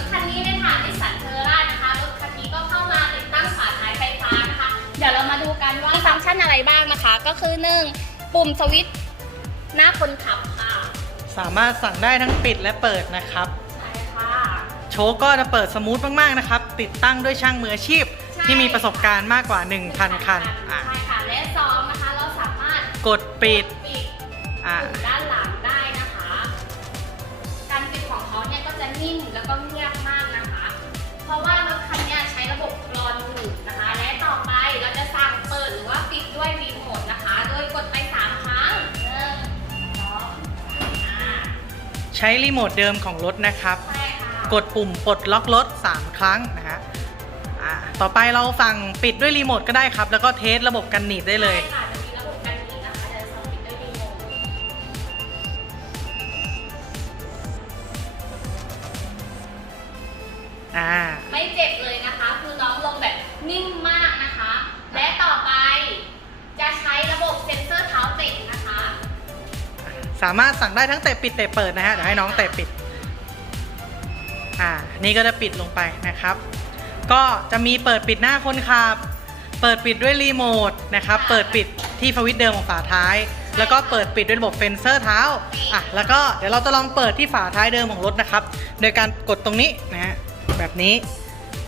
ถคันนี้ในฐานนิสสันเทอร่านะคะ รถคันนี้ก็เข้ามาติดตั้งฝาท้ายไฟฟ้านะคะ เดี๋ยวเรามาดูกันว่ามีฟังก์ชันอะไรบ้างนะคะ ก็คือ 1 ปุ่มสวิตช์หน้าคนขับค่ะสามารถสั่งได้ทั้งปิดและเปิดนะครับ ใช่ค่ะ โชว์ก็จะเปิดสมูทมากๆนะครับ ติดตั้งด้วยช่างมืออาชีพที่มีประสบการณ์มากกว่า 1,000 คันอะใช่ค่ะ และสองนะคะ เราสามารถกดปิดปดด้านหลัง นี่ยก็จะนิ่มแล้วก็เงียบมากนะคะ เพราะว่ารถคันเนี้ยใช้ระบบกรอนหูนะคะ และต่อไปเราจะสั่งเปิดหรือว่าปิดด้วยรีโมทนะคะ โดยกดไปสามครั้งหนึ่งสองอ่าใช้รีโมทเดิมของรถนะครับ ใช่ค่ะกดปุ่มปลดล็อกรถ 3 ครั้งนะฮะอะต่อไปเราสั่งปิดด้วยรีโมทก็ได้ครับ แล้วก็เทสระบบกันหนีบได้เลย ใช่ค่ะ อ่า ไม่เจ็บเลยนะคะ คือน้องลงแบบนิ่มมากนะคะ และต่อไปจะใช้ระบบเซ็นเซอร์เท้าเตะนะคะ สามารถสั่งได้ทั้งเตะปิดเตะเปิดนะฮะ เดี๋ยวให้น้องเตะปิด อ่า นี่ก็จะปิดลงไปนะครับ ก็จะมีเปิดปิดหน้าคนขับ เปิดปิดด้วยรีโมทนะครับ เปิดปิดที่ฟวิตเดิมของฝาท้าย แล้วก็เปิดปิดด้วยระบบเฟนเซอร์เท้า อะ แล้วก็เดี๋ยวเราจะลองเปิดที่ฝาท้ายเดิมของรถนะครับ โดยการกดตรงนี้นะฮะ แบบนี้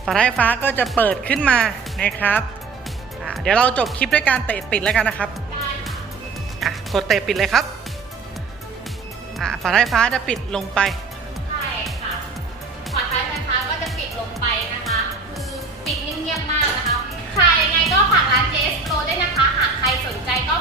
ฝาท้ายฟ้าก็จะเปิดขึ้นมานะครับเดี๋ยวเราจบคลิปด้วยการเตะปิดแล้วกันนะครับกดเตะปิดเลยครับอะฝาท้ายฟ้าจะปิดลงไปใช่ค่ะฝาท้ายฟ้าก็จะปิดลงไปนะคะ คือปิดเงียบๆมากนะคะ ใครยังไงก็ฝากร้าน JS Pro ด้วยนะคะ หากใครสนใจก็